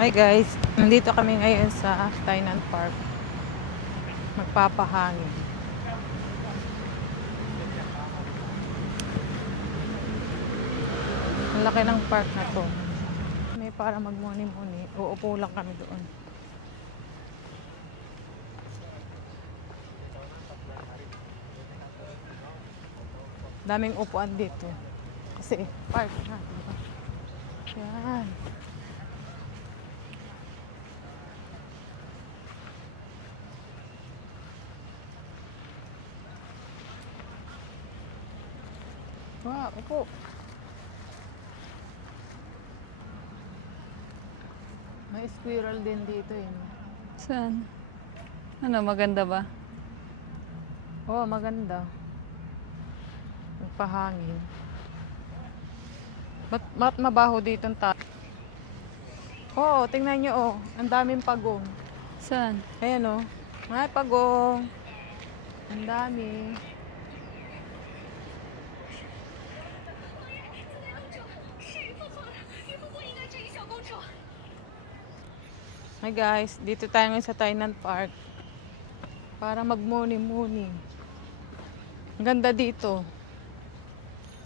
Hi guys, nandito kami ngayon sa Tainan Park. Magpapahangin. Ang laki ng park na to. May para magmuni-muni. Uupo lang kami doon. Daming upuan dito. Kasi park na. Diba? Yan. Wow, upo. May squirrel din dito eh. Saan? Ano, maganda ba? Oo, maganda. Magpahangin. Ba't mabaho dito ang Oo, tingnan nyo oh. Ang daming pagong. Saan? Ayan oh. May pagong. Ang dami. Hi guys, dito tayo ngayon sa Tainan Park para magmuni-muni. Ang ganda dito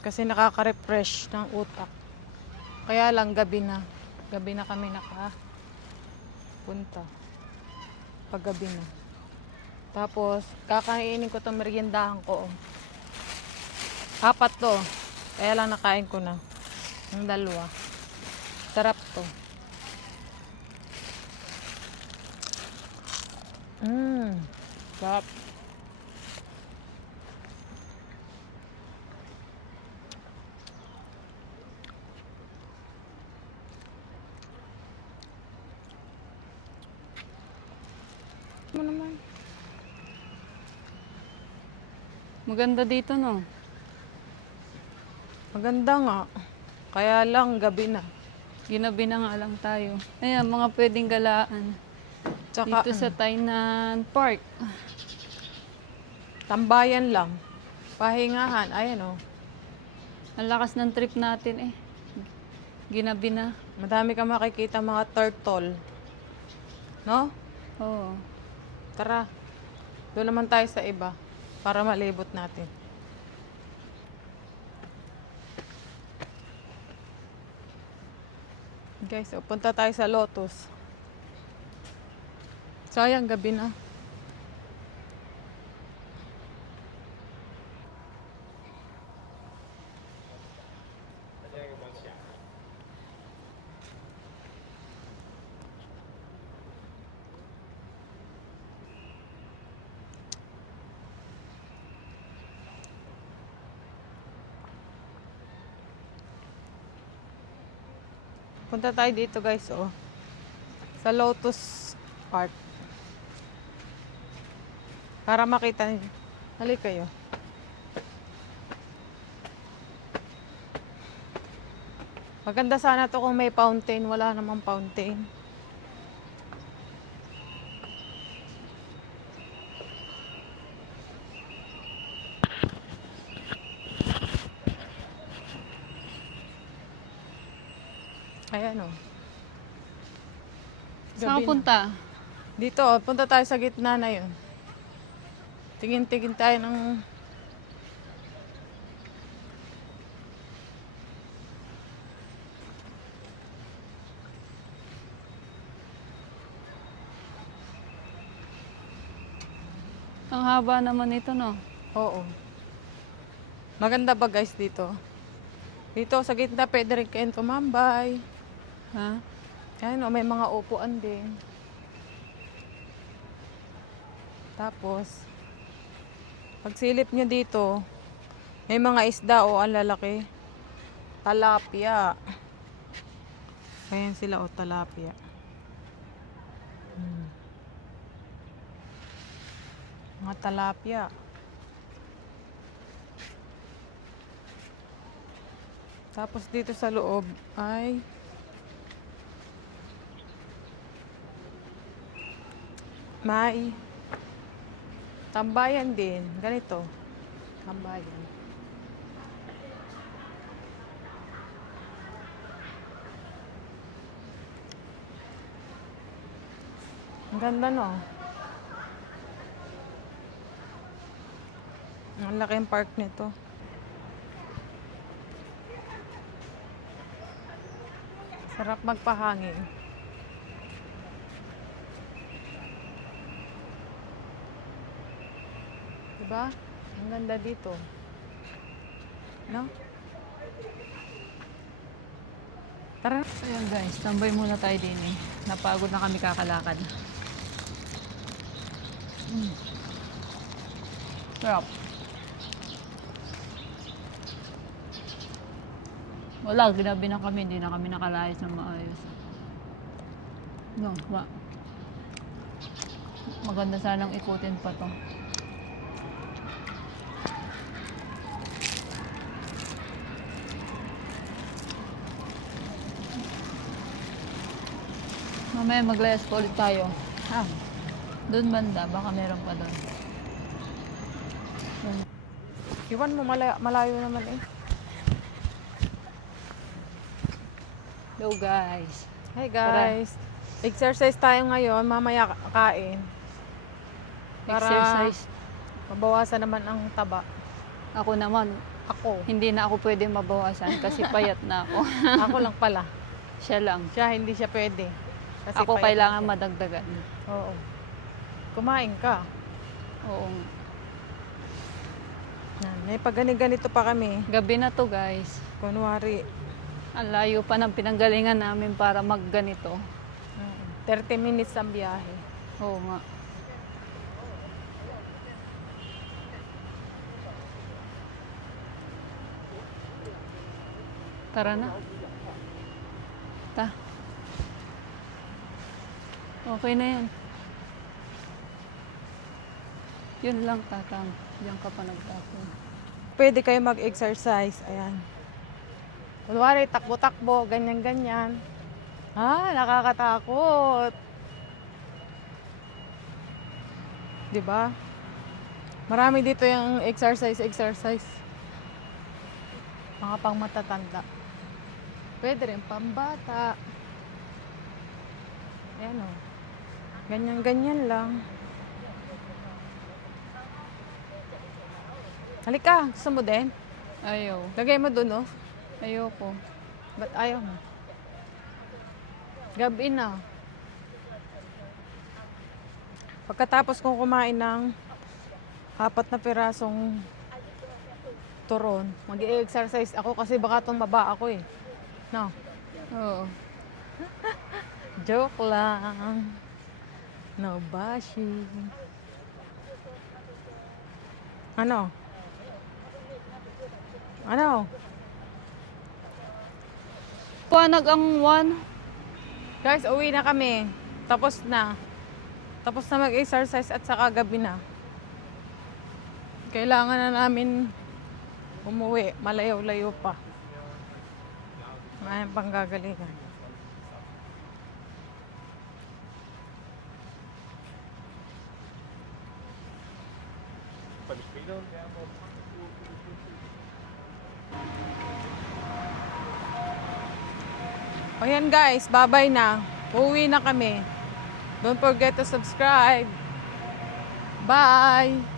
kasi nakaka-refresh ng utak. Kaya lang gabi na. Gabi na kami nakapunta. Paggabi na. Tapos kakainin ko itong meriendahan ko. 4 to. Kaya lang nakain ko na. Ang 2. Sarap to. Sarap. Mo naman. Maganda dito, no? Maganda nga. Kaya lang gabi na. Ginabi na nga lang tayo. Ayan, mga pwedeng galaan. Tsaka Dito sa Tainan Park. tambayan lang. Pahingahan. Ayan oh. Ang lakas ng trip natin eh. Ginabi na. Madami ka makikita mga turtle. No? Oo. Tara. Doon naman tayo sa iba para malibot natin. Guys, so, punta tayo sa Lotus. Sayang gabi na. Punta tayo dito guys, oh. Sa Lotus Park. Para makita niyo. Halika kayo. Maganda sana to kung may fountain. Wala namang fountain. Ayan, oh. Saan ka Gabi na. punta? Dito, oh, punta tayo sa gitna na yun. Tingin-tingin tayo ng... Ang haba naman ito, no? Oo. Maganda ba guys dito? Dito sa gitna pwede rin kayong tumambay. Ha? Ayan, oh, may mga upuan din. Tapos, pagsilip nyo dito, may mga isda o ang lalaki. Talapia. Ayan sila o talapia. Mga talapia. Tapos dito sa loob ay may tambayan din. Ganito. Tambayan. Ang ganda, no? Ang laki yung park nito. Sarap magpahangin. Diba? Ang ganda dito. No? Tara. So yun guys, tambay muna tayo din eh. Napagod na kami kakalakad. Sarap. Wala, ginabi na kami. Hindi na kami nakalayas ng maayos. No, maganda sanang ikutin pa to. Mamaya maglayas pa ulit tayo. Doon banda, baka meron pa doon. Iwan mo, malayo naman eh. Hello guys. Hey guys. Exercise tayo ngayon. Mamaya kain. Para Exercise. mabawasan naman ang taba. Ako naman, Ako. hindi na ako pwede mabawasan kasi payat na ako. Ako lang pala. Siya lang. Siya, hindi siya pwede. Kasi Ako payat kailangan siya. madagdagan. Oo. Kumain ka. Oo. May pag-ganito pa kami. Gabi na to guys. Kunwari, Ang layo pa ng pinanggalingan namin para magganito. 30 minutes ang biyahe. Oo nga. Tara na. Okay na yan. Yun lang, tatang. Diyan ka pa nagtapon. Pwede kayo mag-exercise. Ayan. Kunwari, takbo-takbo, ganyan-ganyan. Nakakatakot. Diba? Marami dito yung exercise. Mga pang matatanda. Pwede rin pambata. Ayan o. Ganyan-ganyan lang. Halika, gusto mo din? Ayaw. Lagay mo dun, oh. Ayoko. Ba't ayaw mo? Gabi na. Pagkatapos kong kumain ng 4 na pirasong turon, mag-i-exercise ako kasi baka tumaba ako eh. No? Oo. Joke lang. No bashing. Ano? Puwanag ang one. Guys, uwi na kami. Tapos na mag-exercise at saka gabi na. Kailangan na namin umuwi. Malayo-layo pa. May panggagalingan. O yan guys, bye-bye na. Uuwi na kami. Don't forget to subscribe. Bye!